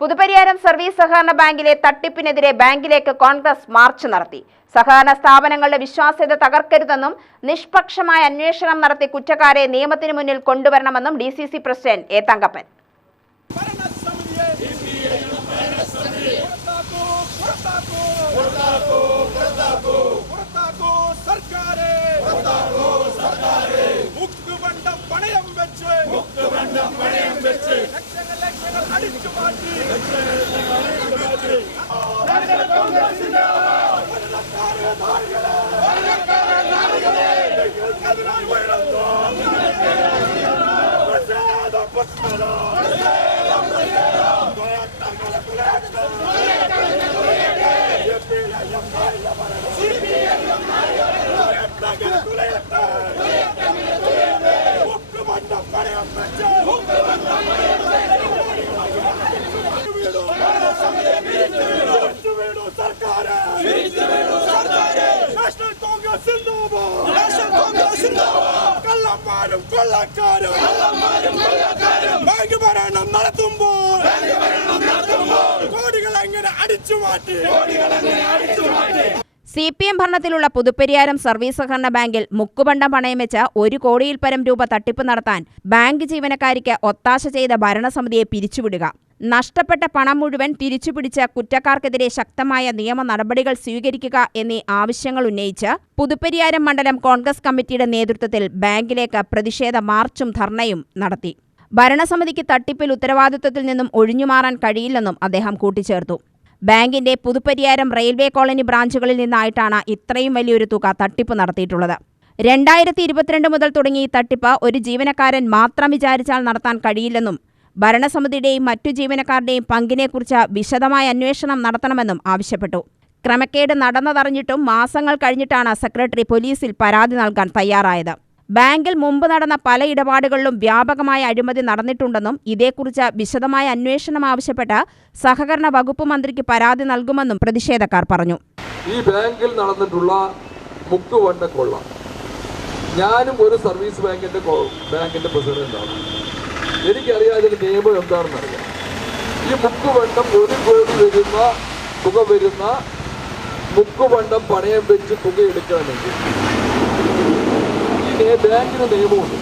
Puthupariyaram service സഹകരണ ബാങ്കിലെ തട്ടിപ്പിനെതിരെ ബാങ്കിലേക്ക് കോൺഗ്രസ് മാർച്ച് നടത്തി. സഹകരണ സ്ഥാപനങ്ങളുടെ വിശ്വാസ്യത തകർക്കരുതെന്നും നിഷ്പക്ഷമായ അന്വേഷണം നടത്തി കുറ്റക്കാരെ നിയമത്തിന് മുന്നിൽ കൊണ്ടുവരണമെന്നും D C C president A Thankappan ഭരണസമിതിയെ പുറത്താക്കൂ, പുറത്താക്കൂ, പുറത്താക്കൂ സർക്കാരെ മുക്കുവണ്ടം പണയം വെച്ച് ലക്ഷങ്ങൾ ലക്ഷങ്ങൾ അടിച്ചു മാറ്റി നിങ്ങൾക്കെതിരായി ഉയരുന്നു. പ്രതിഷേധം, പ്രതിഷേധം. നാഷണൽ കോൺഗ്രസ് കള്ളന്മാരും കൊള്ളക്കാരും ബാങ്ക് ഭരണം നടത്തുമ്പോൾ കോടികൾ എങ്ങനെ അടിച്ചു മാറ്റി സി പി എം ഭരണത്തിലുള്ള പുതുപ്പെരിയാരം സർവീസ് സഹകരണ ബാങ്കിൽ മുക്കുപണ്ടം പണയം വെച്ച് ഒരു കോടിയിൽ പരം രൂപ തട്ടിപ്പ് നടത്താൻ ബാങ്ക് ജീവനക്കാരിക്ക് ഒത്താശ ചെയ്ത ഭരണസമിതിയെ പിരിച്ചുവിടുക. നഷ്ടപ്പെട്ട പണം മുഴുവൻ തിരിച്ചുപിടിച്ച് കുറ്റക്കാർക്കെതിരെ ശക്തമായ നിയമ നടപടികൾ സ്വീകരിക്കുക എന്നീ ആവശ്യങ്ങൾ ഉന്നയിച്ച് പുതുപ്പരിയാരം മണ്ഡലം കോൺഗ്രസ് കമ്മിറ്റിയുടെ നേതൃത്വത്തിൽ ബാങ്കിലേക്ക് പ്രതിഷേധ മാർച്ചും ധർണയും നടത്തി. ഭരണസമിതിക്ക് തട്ടിപ്പിൽ ഉത്തരവാദിത്വത്തിൽ നിന്നും ഒഴിഞ്ഞുമാറാൻ കഴിയില്ലെന്നും അദ്ദേഹം കൂട്ടിച്ചേർത്തു. ബാങ്കിന്റെ പുതുപ്പരിയാരം റെയിൽവേ കോളനി ബ്രാഞ്ചുകളിൽ നിന്നായിട്ടാണ് ഇത്രയും വലിയൊരു തുക തട്ടിപ്പ് നടത്തിയിട്ടുള്ളത്. രണ്ടായിരത്തി ഇരുപത്തിരണ്ട് മുതൽ തുടങ്ങി ഈ തട്ടിപ്പ് ഒരു ജീവനക്കാരൻ മാത്രം വിചാരിച്ചാൽ നടത്താൻ കഴിയില്ലെന്നും ഭരണസമിതിയുടെയും മറ്റു ജീവനക്കാരുടെയും പങ്കിനെക്കുറിച്ച് വിശദമായ അന്വേഷണം നടത്തണമെന്നും ആവശ്യപ്പെട്ടു. ക്രമക്കേട് നടന്നതറിഞ്ഞിട്ടും മാസങ്ങൾ കഴിഞ്ഞിട്ടാണ് സെക്രട്ടറി പോലീസിൽ പരാതി നൽകാൻ തയ്യാറായത്. ബാങ്കിൽ മുമ്പ് നടന്ന പല ഇടപാടുകളിലും വ്യാപകമായ അഴിമതി നടന്നിട്ടുണ്ടെന്നും ഇതേക്കുറിച്ച് വിശദമായ അന്വേഷണം ആവശ്യപ്പെട്ട് സഹകരണ വകുപ്പ് മന്ത്രിക്ക് പരാതി നൽകുമെന്നും പ്രതിഷേധക്കാർ പറഞ്ഞു. ഈ ബാങ്കിൽ നടന്നിട്ടുള്ള മുക്കുവണ്ട കൊള്ള. ഞാനും ഒരു സർവീസ് ബാങ്കിന്റെ ബാങ്കിന്റെ പ്രസിഡന്റാണ് എനിക്കറിയാം ഇതിന്റെ നിയമം എന്താണെന്ന് അറിയാം. ഈ മുക്കുവണ്ടം ഒരു കോടി വരുന്ന തുക വരുന്ന മുക്കുവണ്ടം പണയം വെച്ച് തുക എടുക്കണമെങ്കിൽ ഈ ബാങ്കിന് നിയമമുണ്ട്.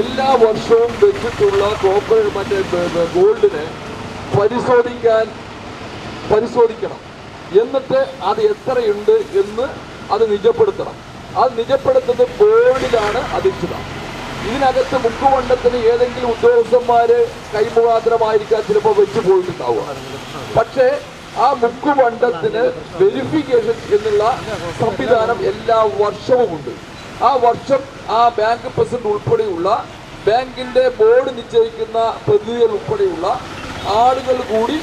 എല്ലാ വർഷവും വെച്ചിട്ടുള്ള കോപ്പറേറ്റ് മറ്റേ ഗോൾഡിനെ പരിശോധിക്കാൻ പരിശോധിക്കണം. എന്നിട്ട് അത് എത്രയുണ്ട് എന്ന് അത് നിജപ്പെടുത്തണം. അത് നിജപ്പെടുത്തുന്നത് ബോർഡിലാണ് അധിഷ്ഠിത. ഇതിനകത്ത് മുക്കുവണ്ടത്തിന് ഏതെങ്കിലും ഉദ്യോഗസ്ഥന്മാര് കൈമുഖാന്തരമായിരിക്കാൻ ചിലപ്പോൾ വെച്ചു പോയിട്ടുണ്ടാവുക. പക്ഷേ ആ മുക്കുവണ്ടത്തിന് വെരിഫിക്കേഷൻ എന്നുള്ള സംവിധാനം എല്ലാ വർഷവും ഉണ്ട്. ആ വർഷം ആ ബാങ്ക് പ്രസിഡന്റ് ഉൾപ്പെടെയുള്ള ബാങ്കിന്റെ ബോർഡ് നിശ്ചയിക്കുന്ന പ്രതിനിധികൾ ഉൾപ്പെടെയുള്ള ആളുകൾ കൂടി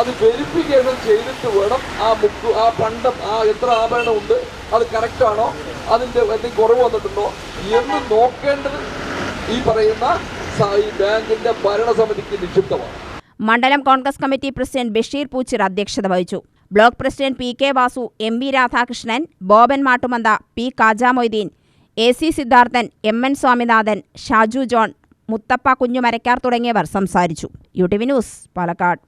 അത് വെരിഫിക്കേഷൻ ചെയ്തിട്ട് വേണം ആ മുക്ക് ആ പണ്ടം ആ എത്ര ആഭരണം ഉണ്ട് അത് കറക്റ്റാണോ അതിന്റെ എന്തെങ്കിലും കുറവ് വന്നിട്ടുണ്ടോ എന്ന് നോക്കേണ്ടത് ഈ പറയുന്ന ഈ ബാങ്കിന്റെ ഭരണസമിതിക്ക് നിക്ഷിപ്തമാണ്. മണ്ഡലം കോൺഗ്രസ് കമ്മിറ്റി പ്രസിഡന്റ് ബഷീർ പൂച്ചിർ അധ്യക്ഷത വഹിച്ചു. Block president P K Vasu M V Radhakrishnan Boban Mattumantha P Kajamoideen A C Siddharthan M N Swaminathan Shaju John Muthappa Kunjumarakkar തുടങ്ങിയവർ സംസാരിച്ചു. U T V news Palakkad.